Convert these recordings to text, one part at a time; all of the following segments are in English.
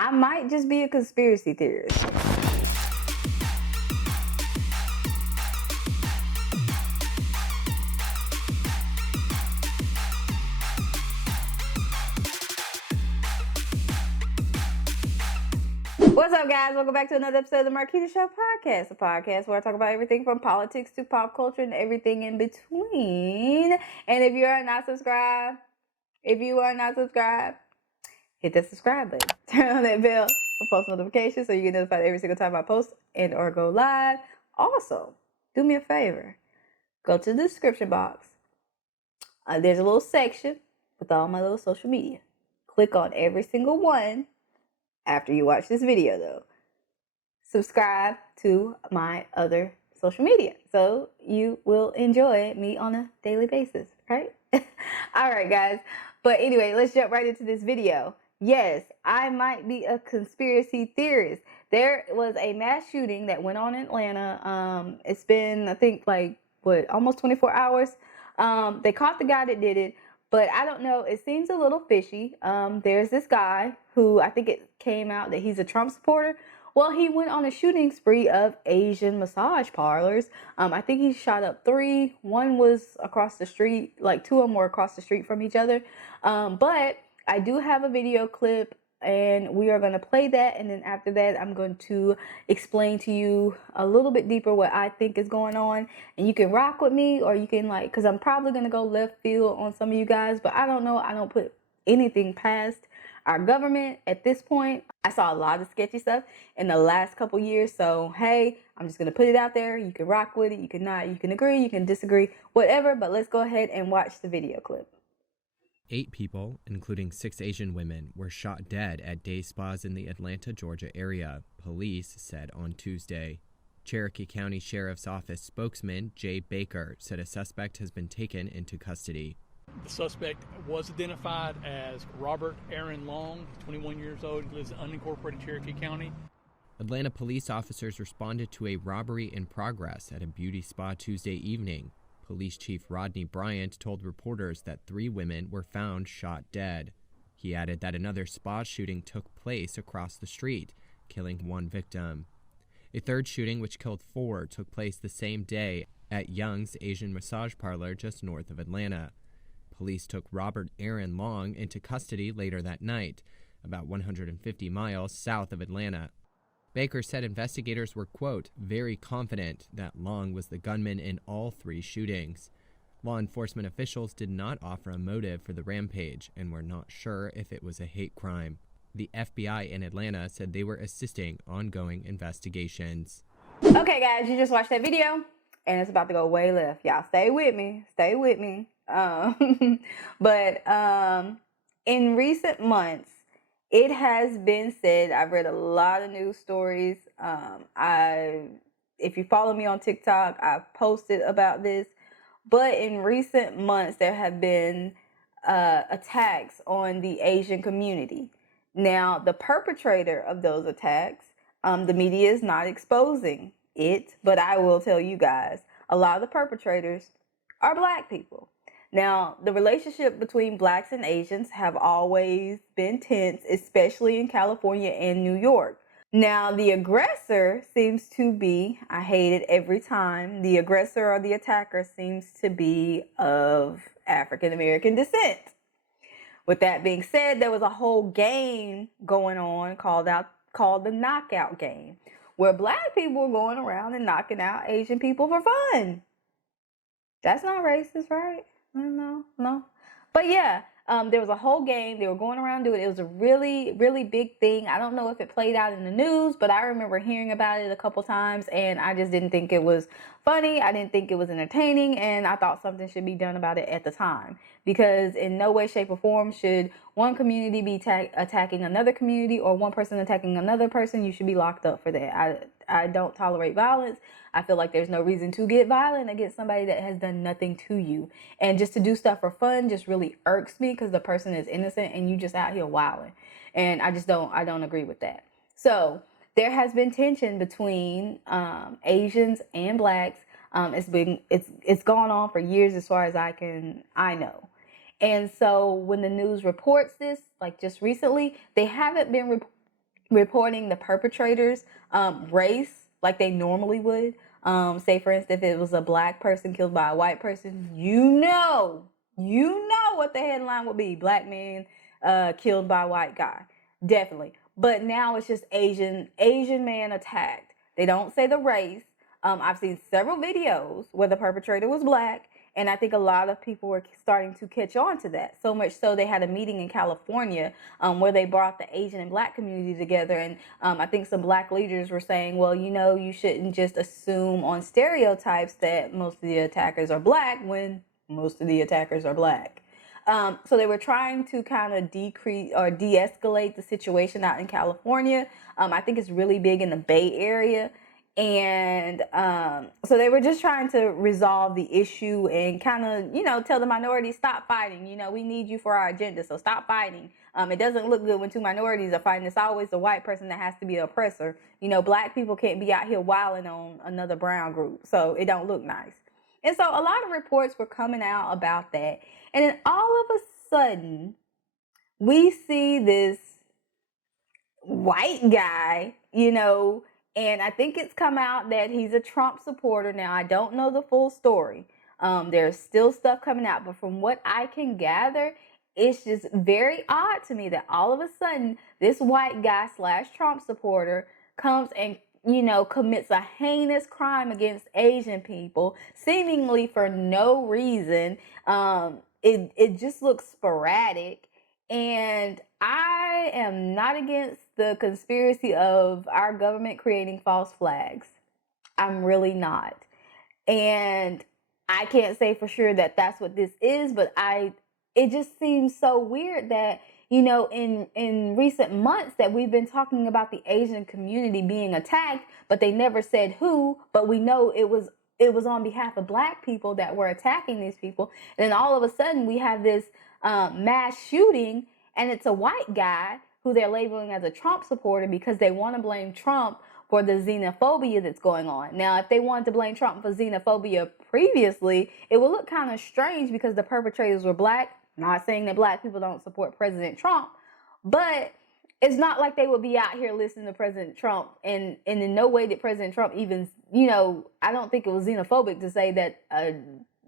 I might just be a conspiracy theorist. What's up, guys? Welcome back to another episode of the Marquita Show podcast, a podcast where I talk about everything from politics to pop culture and everything in between. And if you are not subscribed, hit the subscribe button. Turn on that bell for post notifications so you get notified every single time I post and or go live. Also, do me a favor. Go to the description box. There's a little section with all my little social media. Click on every single one. After you watch this video, though, subscribe to my other social media so you will enjoy me on a daily basis, right? All right, guys. But anyway, let's jump right into this video. Yes, I might be a conspiracy theorist. There was a mass shooting that went on in Atlanta. It's been, I think, almost 24 hours. They caught the guy that did it. But I don't know. It seems a little fishy. There's this guy who I think it came out that he's a Trump supporter. Well, he went on a shooting spree of Asian massage parlors. I think he shot up 3. One was across the street, like 2 of them were across the street from each other. But I do have a video clip and we are going to play that. And then after that, I'm going to explain to you a little bit deeper what I think is going on. And you can rock with me or you can because I'm probably going to go left field on some of you guys. But I don't know. I don't put anything past our government at this point. I saw a lot of sketchy stuff in the last couple years. So, hey, I'm just going to put it out there. You can rock with it. You can not. You can agree. You can disagree. Whatever. But let's go ahead and watch the video clip. 8 people, including 6 Asian women, were shot dead at day spas in the Atlanta, Georgia area, police said on Tuesday. Cherokee County Sheriff's Office spokesman Jay Baker said a suspect has been taken into custody. The suspect was identified as Robert Aaron Long, 21 years old. He lives in unincorporated Cherokee County. Atlanta police officers responded to a robbery in progress at a beauty spa Tuesday evening. Police Chief Rodney Bryant told reporters that 3 women were found shot dead. He added that another spa shooting took place across the street, killing 1 victim. A third shooting, which killed 4, took place the same day at Young's Asian massage parlor just north of Atlanta. Police took Robert Aaron Long into custody later that night, about 150 miles south of Atlanta. Baker said investigators were, quote, very confident that Long was the gunman in all 3 shootings. Law enforcement officials did not offer a motive for the rampage and were not sure if it was a hate crime. The FBI in Atlanta said they were assisting ongoing investigations. Okay, guys, you just watched that video and it's about to go way left. Y'all stay with me. Stay with me. But in recent months, it has been said, I've read a lot of news stories. If you follow me on TikTok, I've posted about this. But in recent months, there have been attacks on the Asian community. Now, the perpetrator of those attacks, the media is not exposing it, but I will tell you guys, a lot of the perpetrators are Black people. Now, the relationship between Blacks and Asians have always been tense, especially in California and New York. Now, the aggressor seems to be, I hate it every time, the aggressor or the attacker seems to be of African American descent. With that being said, there was a whole game going on called the knockout game, where Black people were going around and knocking out Asian people for fun. That's not racist, right? No. But yeah, there was a whole game. They were going around doing it. It was a really, really big thing. I don't know if it played out in the news, but I remember hearing about it a couple times, and I just didn't think it was funny. I didn't think it was entertaining, and I thought something should be done about it at the time. Because in no way, shape, or form should one community be attacking another community or one person attacking another person. You should be locked up for that. I don't tolerate violence. I feel like there's no reason to get violent against somebody that has done nothing to you. And just to do stuff for fun just really irks me because the person is innocent and you just out here wilding. And I don't agree with that. So there has been tension between Asians and Blacks. It's gone on for years as far as I know. And so when the news reports this, like just recently, they haven't been reporting the perpetrators' race like they normally would. Say, for instance, if it was a black person killed by a white person, you know what the headline would be: black man killed by white guy, definitely. But now it's just Asian man attacked. They don't say the race. I've seen several videos where the perpetrator was black, and I think a lot of people were starting to catch on to that. So much so they had a meeting in California where they brought the Asian and black community together. And I think some black leaders were saying, well, you shouldn't just assume on stereotypes that most of the attackers are black when most of the attackers are black. So they were trying to kind of decrease or de-escalate the situation out in California. I think it's really big in the Bay Area. And so they were just trying to resolve the issue and kind of, tell the minorities, stop fighting. We need you for our agenda, so stop fighting. It doesn't look good when two minorities are fighting. It's always the white person that has to be the oppressor. Black people can't be out here wilding on another brown group, so it don't look nice. And so a lot of reports were coming out about that. And then all of a sudden, we see this white guy, and I think it's come out that he's a Trump supporter. Now, I don't know the full story. There's still stuff coming out, but from what I can gather, it's just very odd to me that all of a sudden this white guy / Trump supporter comes and commits a heinous crime against Asian people, seemingly for no reason. It just looks sporadic, and I am not against the conspiracy of our government creating false flags. I'm really not. And I can't say for sure that that's what this is, but it just seems so weird that in recent months that we've been talking about the Asian community being attacked, but they never said who, but we know it was on behalf of black people that were attacking these people. And then all of a sudden we have this mass shooting, and it's a white guy who they're labeling as a Trump supporter because they want to blame Trump for the xenophobia that's going on. Now, if they wanted to blame Trump for xenophobia previously, it would look kind of strange because the perpetrators were black. Not saying that black people don't support President Trump, but it's not like they would be out here listening to President Trump. And in no way did President Trump even, I don't think it was xenophobic to say that a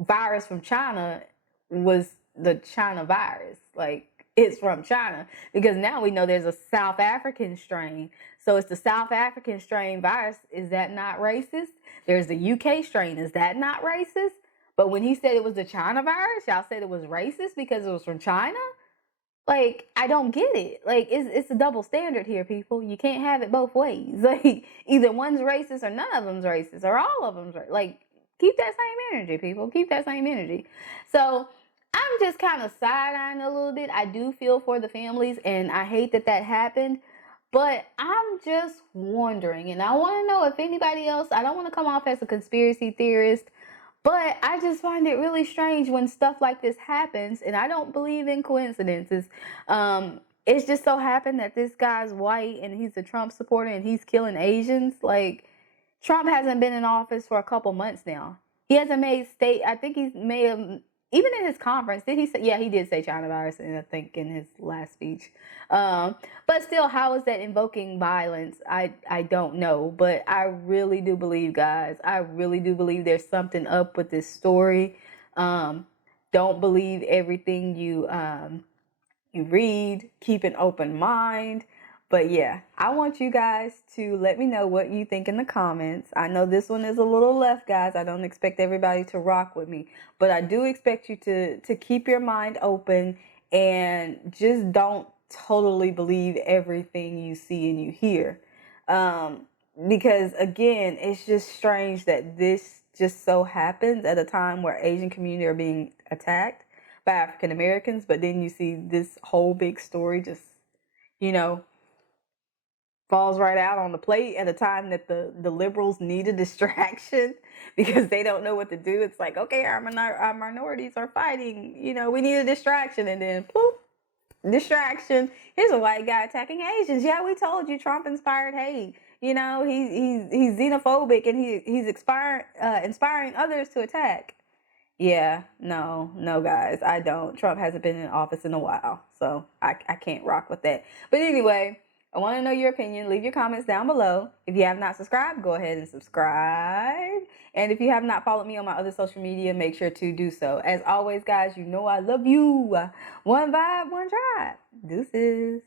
virus from China was the China virus. Like, it's from China, because now we know there's a South African strain. So it's the South African strain virus. Is that not racist? There's the UK strain. Is that not racist? But when he said it was the China virus, y'all said it was racist because it was from China? Like, I don't get it. Like, it's a double standard here, people. You can't have it both ways. Like, either one's racist or none of them's racist or all of them's racist. Like, keep that same energy, people. Keep that same energy. So I'm just kind of side-eyeing a little bit. I do feel for the families, and I hate that happened. But I'm just wondering, and I want to know if anybody else, I don't want to come off as a conspiracy theorist, but I just find it really strange when stuff like this happens, and I don't believe in coincidences. It's just so happened that this guy's white and he's a Trump supporter and he's killing Asians. Like, Trump hasn't been in office for a couple months now. He hasn't I think he may have, even in his conference, did he say, yeah, he did say China virus, and I think in his last speech. But still, how is that invoking violence? I don't know, but I really do believe, guys, I really do believe there's something up with this story. Don't believe everything you read. Keep an open mind. But yeah, I want you guys to let me know what you think in the comments. I know this one is a little left, guys. I don't expect everybody to rock with me, but I do expect you to keep your mind open and just don't totally believe everything you see and you hear. Because again, it's just strange that this just so happens at a time where Asian community are being attacked by African Americans, but then you see this whole big story just, falls right out on the plate at a time that the liberals need a distraction because they don't know what to do. It's like, okay, our minorities are fighting, we need a distraction, and then poof, distraction. Here's a white guy attacking Asians. Yeah, we told you Trump inspired hate. He's xenophobic, and he's inspiring others to attack. Yeah, no, guys, I don't. Trump hasn't been in office in a while, so I can't rock with that. But anyway, I want to know your opinion. Leave your comments down below. If you have not subscribed, go ahead and subscribe. And if you have not followed me on my other social media, make sure to do so. As always, guys, you know I love you. One vibe, one tribe. Deuces.